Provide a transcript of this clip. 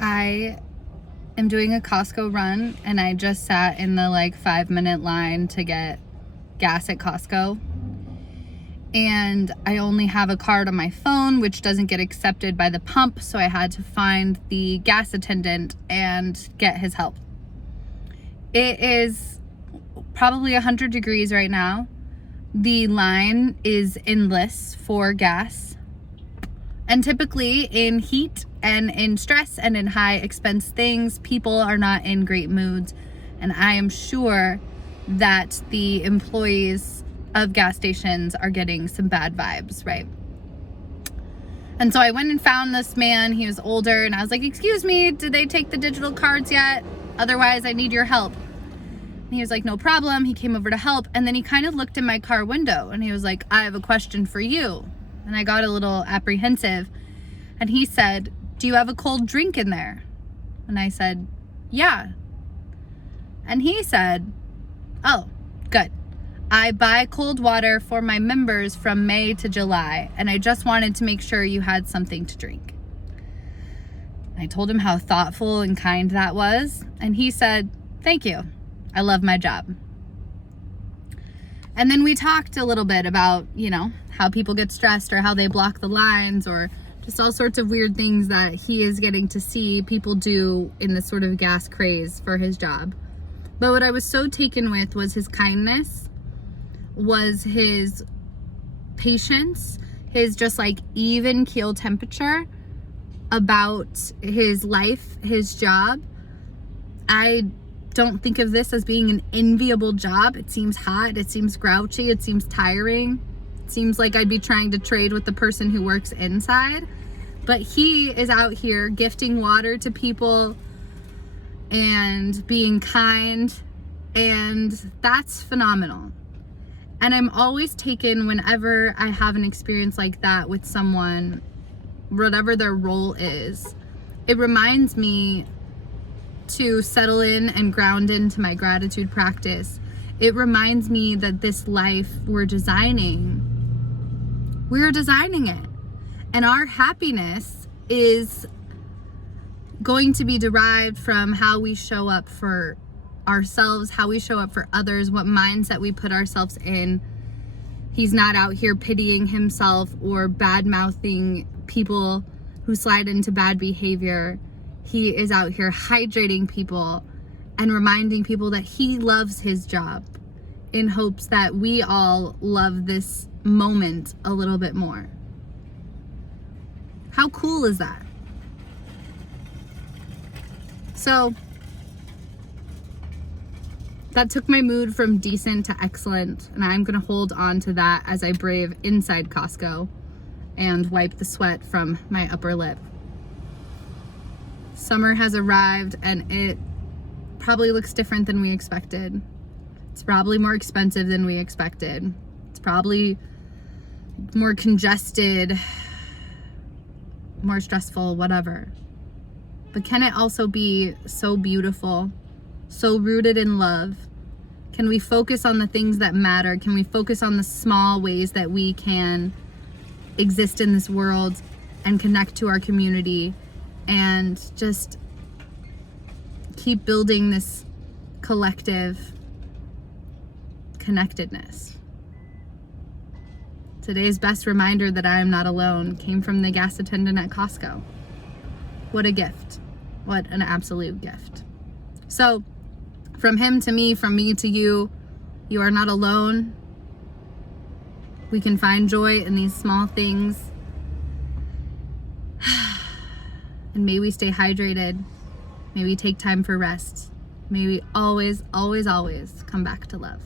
I am doing a Costco run and I just sat in the 5-minute line to get gas at Costco. And I only have a card on my phone, which doesn't get accepted by the pump. So I had to find the gas attendant and get his help. It is probably 100 degrees right now. The line is endless for gas. And typically in heat and in stress and in high expense things, people are not in great moods. And I am sure that the employees of gas stations are getting some bad vibes, right? And so I went and found this man. He was older and I was like, "Excuse me, did they take the digital cards yet? Otherwise I need your help." And he was like, "No problem." He came over to help. And then he kind of looked in my car window and he was like, "I have a question for you." And I got a little apprehensive. And he said, "Do you have a cold drink in there?" And I said, "Yeah." And he said, "Oh, good. I buy cold water for my members from May to July, and I just wanted to make sure you had something to drink." I told him how thoughtful and kind that was, and he said, "Thank you. I love my job." And then we talked a little bit about, how people get stressed or how they block the lines or just all sorts of weird things that he is getting to see people do in this sort of gas craze for his job. But what I was so taken with was his kindness, was his patience, his just even keel temperature about his life, his job. I don't think of this as being an enviable job. It seems hot, it seems grouchy, it seems tiring. It seems like I'd be trying to trade with the person who works inside. But he is out here gifting water to people and being kind, and that's phenomenal. And I'm always taken whenever I have an experience like that with someone, whatever their role is. It reminds me to settle in and ground into my gratitude practice. It reminds me that this life we're designing it. And our happiness is going to be derived from how we show up for ourselves, how we show up for others, what mindset we put ourselves in. He's not out here pitying himself or bad-mouthing people who slide into bad behavior. He is out here hydrating people and reminding people that he loves his job in hopes that we all love this moment a little bit more. How cool is that? So that took my mood from decent to excellent, and I'm gonna hold on to that as I brave inside Costco and wipe the sweat from my upper lip. Summer has arrived and it probably looks different than we expected. It's probably more expensive than we expected. It's probably more congested, more stressful, whatever. But can it also be so beautiful, so rooted in love? Can we focus on the things that matter? Can we focus on the small ways that we can exist in this world and connect to our community and just keep building this collective connectedness? Today's best reminder that I am not alone came from the gas attendant at Costco. What a gift. What an absolute gift. So, from him to me, from me to you, you are not alone. We can find joy in these small things. And may we stay hydrated. May we take time for rest. May we always, always, always come back to love.